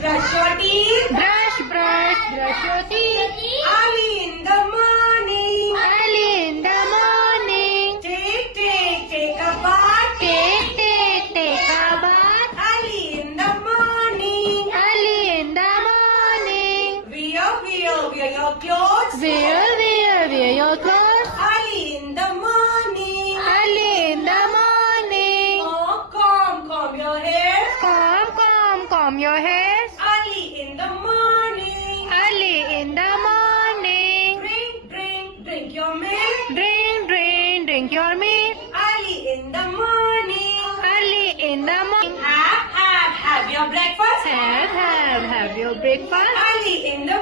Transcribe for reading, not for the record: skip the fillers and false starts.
Brush your teeth. Brush, brush, brush your teeth. Early in the morning. Early in the morning. Take a bath. Take a bath. Early in the morning. Early in the morning. Wear your clothes. Wear your clothes. Early in the morning. Early in the morning. Comb your hair. Comb your hair. Early in the morning. Early in the morning. Drink your milk. Drink your milk. Early in the morning. Early in the morning. Have your breakfast. Have your breakfast. Early in the